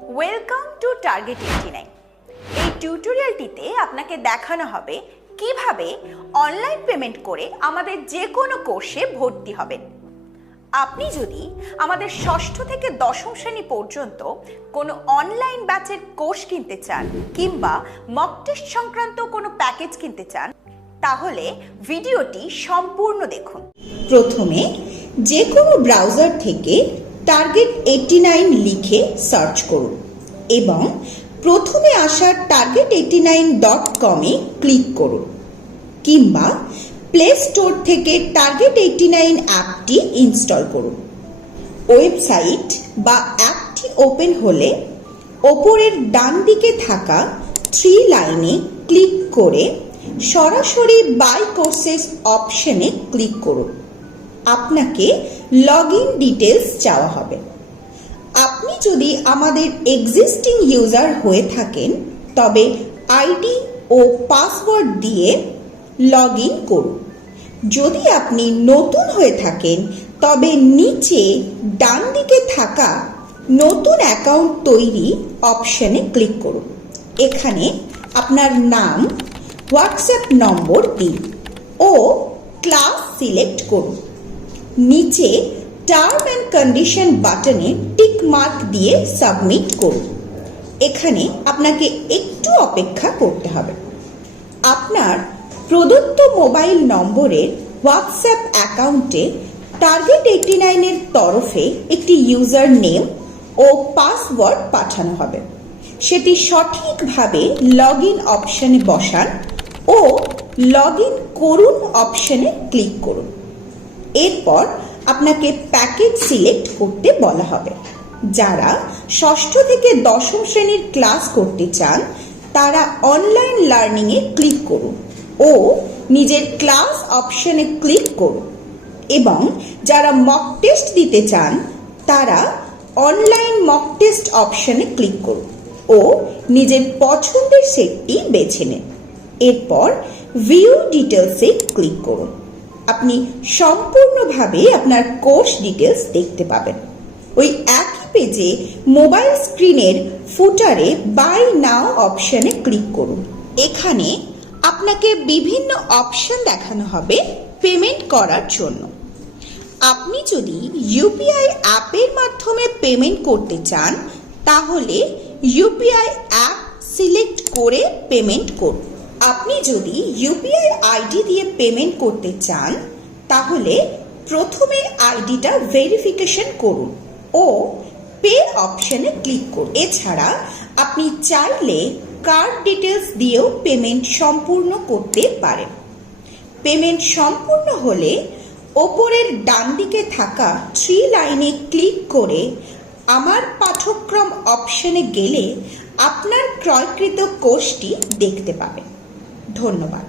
Welcome to target 89। এই টিউটোরিয়ালটিতে আপনাকে দেখানো হবে কিভাবে অনলাইন পেমেন্ট করে আমাদের যে কোনো কোর্সে ভর্তি হবেন। আপনি যদি আমাদের ষষ্ঠ থেকে দশম শ্রেণী পর্যন্ত কোনো অনলাইন ব্যাচের কোর্স কিনতে চান কিংবা মক টেস্ট সংক্রান্ত কোনো প্যাকেজ কিনতে চান, তাহলে ভিডিওটি সম্পূর্ণ দেখুন। প্রথমে যে কোনো ব্রাউজার থেকে টার্গেট 89 লিখে সার্চ করুন এবং প্রথমে আসা target89.com এ ক্লিক করুন কিংবা প্লে স্টোর থেকে টার্গেট 89 অ্যাপটি ইনস্টল করুন। ওয়েবসাইট বা অ্যাপটি ওপেন হলে ওপরের ডান দিকে থাকা 3 লাইনে ক্লিক করে সরাসরি বাই কোর্সেস অপশনে ক্লিক করুন। আপনাকে লগইন ডিটেলস চাওয়া হবে। আপনি যদি আমাদের এক্সিস্টিং ইউজার হয়ে থাকেন তবে আইডি ও পাসওয়ার্ড দিয়ে লগইন করুন। যদি আপনি নতুন হয়ে থাকেন তবে নিচে ডান দিকে থাকা নতুন অ্যাকাউন্ট তৈরি অপশনে ক্লিক করুন। এখানে আপনার নাম, হোয়াটসঅ্যাপ নম্বর দিন ও ক্লাস সিলেক্ট করুন। নিচে টার্ম অ্যান্ড কন্ডিশন বাটনে টিক মার্ক দিয়ে সাবমিট করুন। এখানে আপনাকে একটু অপেক্ষা করতে হবে। আপনার প্রদত্ত মোবাইল নম্বরের হোয়াটসঅ্যাপ অ্যাকাউন্টে টার্গেট 89 এর তরফে একটি ইউজার নেম ও পাসওয়ার্ড পাঠানো হবে। সেটি সঠিকভাবে লগইন অপশনে বসান ও লগইন করুন অপশনে ক্লিক করুন। এরপর আপনাকে প্যাকেজ সিলেক্ট করতে বলা হবে। যারা ষষ্ঠ থেকে দশম শ্রেণীর ক্লাস করতে চান তারা অনলাইন লার্নিংয়ে ক্লিক করুন ও নিজের ক্লাস অপশনে ক্লিক করুন এবং যারা মক টেস্ট দিতে চান তারা অনলাইন মক টেস্ট অপশনে ক্লিক করুন ও নিজের পছন্দের সেটটি বেছে নিন। এরপর ভিউ ডিটেলসে ক্লিক করুন। আপনি সম্পূর্ণভাবে আপনার কোর্স ডিটেলস দেখতে পাবেন। ওই একই পেজে মোবাইল স্ক্রিনের ফুটারে বাই নাও অপশনে ক্লিক করুন। এখানে আপনাকে বিভিন্ন অপশন দেখানো হবে পেমেন্ট করার জন্য। আপনি যদি ইউপিআই অ্যাপের মাধ্যমে পেমেন্ট করতে চান তাহলে ইউপিআই অ্যাপ সিলেক্ট করে পেমেন্ট করুন। আপনি যদি ইউপিআই আইডি দিয়ে পেমেন্ট করতে চান তাহলে প্রথমে আইডিটা ভেরিফিকেশন করুন ও পে অপশনে ক্লিক করুন। এছাড়া আপনি চাইলে কার্ড ডিটেলস দিয়েও পেমেন্ট সম্পূর্ণ করতে পারেন। পেমেন্ট সম্পূর্ণ হলে ওপরের ডান দিকে থাকা 3 লাইনে ক্লিক করে আমার পাঠ্যক্রম অপশনে গেলে আপনার ক্রয়কৃত কোর্সটি দেখতে পাবেন। ধন্যবাদ।